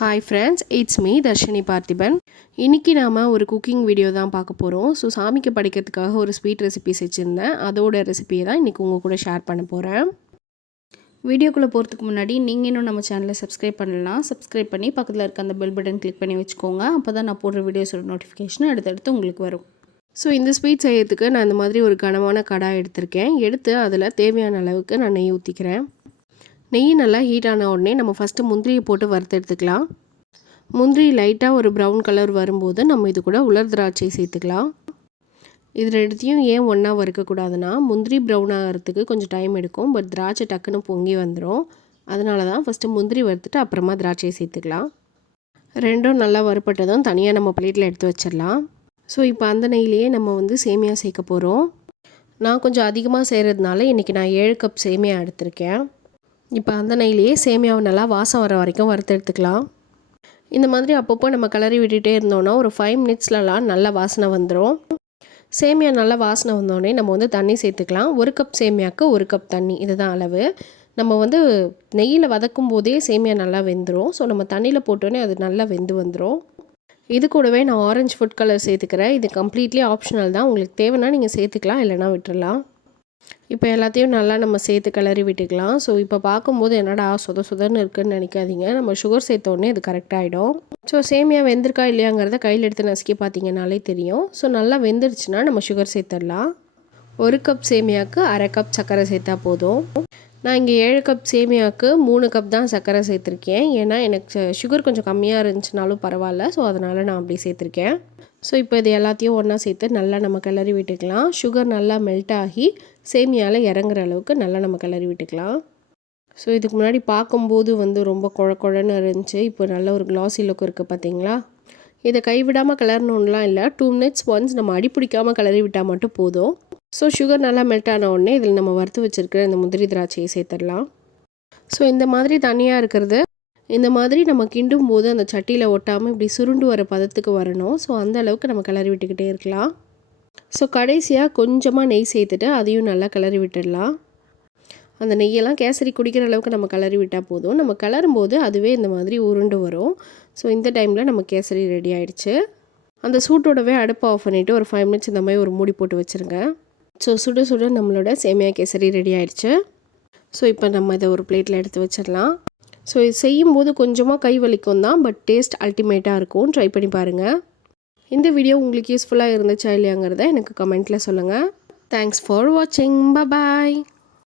Hi friends, it's me Darshini Parthiban. இன்றைக்கி நாம் ஒரு குக்கிங் வீடியோ தான் பார்க்க போகிறோம். ஸோ சாமிக்கு படைக்கிறதுக்காக ஒரு ஸ்வீட் ரெசிபிஸ் வச்சுருந்தேன். அதோட ரெசிபியை தான் இன்றைக்கி உங்கள் கூட ஷேர் பண்ண போகிறேன். வீடியோக்குள்ளே போகிறதுக்கு முன்னாடி நீங்கள் இன்னும் நம்ம சேனலை சப்ஸ்கிரைப் பண்ணலாம். சப்ஸ்கிரைப் பண்ணி பக்கத்தில் இருக்க அந்த பெல் பட்டன் கிளிக் பண்ணி வச்சுக்கோங்க. அப்போ தான் நான் போடுற வீடியோஸோட நோட்டிஃபிகேஷன் அடுத்தடுத்து உங்களுக்கு வரும். ஸோ இந்த ஸ்வீட் செய்யறதுக்கு நான் இந்த மாதிரி ஒரு கனமான கடாய் எடுத்திருக்கேன். எடுத்து அதில் தேவையான அளவுக்கு நான் நெய் ஊற்றிக்கிறேன். நெய் நல்லா ஹீட் ஆன உடனே நம்ம ஃபஸ்ட்டு முந்திரியை போட்டு வறுத்து எடுத்துக்கலாம். முந்திரி லைட்டாக ஒரு ப்ரௌன் கலர் வரும்போது நம்ம இது கூட உலர் திராட்சை சேர்த்துக்கலாம். இது ரெண்டுத்தையும் ஏன் ஒன்றா வறுக்கக்கூடாதுன்னா, முந்திரி ப்ரௌன் ஆகிறதுக்கு கொஞ்சம் டைம் எடுக்கும். பட் திராட்சை டக்குன்னு பொங்கி வந்துடும். அதனால தான் ஃபஸ்ட்டு முந்திரி வறுத்துட்டு அப்புறமா திராட்சையை சேர்த்துக்கலாம். ரெண்டும் நல்லா வறுப்பட்டதும் தனியாக நம்ம பிளேட்டில் எடுத்து வச்சிடலாம். ஸோ இப்போ அந்த நெய்லேயே நம்ம சேமியா சேர்க்க போகிறோம். நான் கொஞ்சம் அதிகமாக செய்கிறதுனால இன்றைக்கி நான் 7 கப் சேமியா எடுத்திருக்கேன். இப்போ அந்த நெய்லேயே சேமியாவை நல்லா வாசம் வர வரைக்கும் வறுத்து எடுத்துக்கலாம். இந்த மாதிரி அப்பப்போ நம்ம கிளறி விட்டுகிட்டே இருந்தோன்னா ஒரு 5 மினிட்ஸ்லலாம் நல்லா வாசனை வந்துடும். சேமியா நல்லா வாசனை வந்தோடனே நம்ம தண்ணி சேர்த்துக்கலாம். 1 கப் சேமியாவுக்கு 1 கப் தண்ணி, இதுதான் அளவு. நம்ம நெய்யில் வதக்கும் போதே சேமியா நல்லா வெந்துடும். ஸோ நம்ம தண்ணியில் போட்டோன்னே அது நல்லா வெந்து வந்துடும். இது கூடவே நான் ஆரஞ்சு ஃபுட் கலர் சேர்த்துக்கிறேன். இது கம்ப்ளீட்லி ஆப்ஷனல் தான். உங்களுக்கு தேவைன்னா நீங்கள் சேர்த்துக்கலாம், இல்லைனா விட்டுடலாம். இப்போ எல்லாத்தையும் நல்லா நம்ம சேர்த்து கிளறி விட்டுக்கலாம். ஸோ இப்போ பார்க்கும்போது என்னடா சொதன்னு இருக்குதுன்னு நினைக்காதீங்க. நம்ம சுகர் சேர்த்தோடனே இது கரெக்டாகிடும். ஸோ சேமியா வெந்திருக்கா இல்லையாங்கிறத கையில் எடுத்து நசுக்கி பார்த்தீங்கன்னாலே தெரியும். ஸோ நல்லா வெந்துருச்சுன்னா நம்ம சுகர் சேர்த்துடலாம். 1 கப் சேமியாவுக்கு 1/2 கப் சர்க்கரை சேர்த்தா போதும். நான் இங்கே 7 கப் சேமியாவுக்கு 3 கப் தான் சர்க்கரை சேர்த்துருக்கேன். ஏன்னா எனக்கு சுகர் கொஞ்சம் கம்மியாக இருந்துச்சுனாலும் பரவாயில்ல. ஸோ அதனால் நான் அப்படி சேர்த்துருக்கேன். ஸோ இப்போ இது எல்லாத்தையும் ஒன்றா சேர்த்து நல்லா நம்ம கிளறி விட்டுக்கலாம். சுகர் நல்லா மெல்ட் ஆகி சேமியாவில் இறங்குற அளவுக்கு நல்லா நம்ம கிளறி விட்டுக்கலாம். ஸோ இதுக்கு முன்னாடி பார்க்கும்போது ரொம்ப குழன்னு இருந்துச்சு. இப்போ நல்ல ஒரு கிளாஸி லுக் இருக்குது பார்த்தீங்களா. இதை கைவிடாமல் கிளறணுன்னெலாம் இல்லை. 2 மினிட்ஸ் ஒன்ஸ் நம்ம அடி பிடிக்காமல் கிளறி விட்டால் மட்டும் போதும். ஸோ சுகர் நல்லா மெல்ட் ஆன உடனே இதில் நம்ம வறுத்து வச்சுருக்கிற இந்த முந்திரி திராட்சையை சேர்த்துடலாம். ஸோ இந்த மாதிரி தனியாக இருக்கிறது இந்த மாதிரி நம்ம கிண்டும் போது அந்த சட்டியில் ஒட்டாமல் இப்படி சுருண்டு வர பதத்துக்கு வரணும். ஸோ அந்த அளவுக்கு நம்ம கிளறி விட்டுக்கிட்டே இருக்கலாம். ஸோ கடைசியாக கொஞ்சமாக நெய் சேர்த்துட்டு அதையும் நல்லா கிளறி விட்டுடலாம். அந்த நெய்யெல்லாம் கேசரி குடிக்கிற அளவுக்கு நம்ம கிளறி விட்டால் போதும். நம்ம கிளறும் போது அதுவே இந்த மாதிரி உருண்டு வரும். ஸோ இந்த டைமில் நம்ம கேசரி ரெடி ஆகிடுச்சு. அந்த சூட்டோடவே அடுப்பை ஆஃப் பண்ணிவிட்டு ஒரு 5 மினிட்ஸ் இந்த மாதிரி ஒரு மூடி போட்டு வச்சுருங்க. ஸோ சுட சுட நம்மளோட சேமியா கேசரி ரெடி ஆகிடுச்சு. ஸோ இப்போ நம்ம இதை ஒரு பிளேட்டில் எடுத்து வச்சிடலாம். ஸோ இது செய்யும்போது கொஞ்சமாக கை வலிக்கும் தான், பட் டேஸ்ட் அல்டிமேட்டாக இருக்கும். ட்ரை பண்ணி பாருங்கள். இந்த வீடியோ உங்களுக்கு யூஸ்ஃபுல்லாக இருந்துச்சா இல்லையாங்கிறத எனக்கு கமெண்ட்டில் சொல்லுங்கள். தேங்க்ஸ் ஃபார் வாட்சிங். பாய்.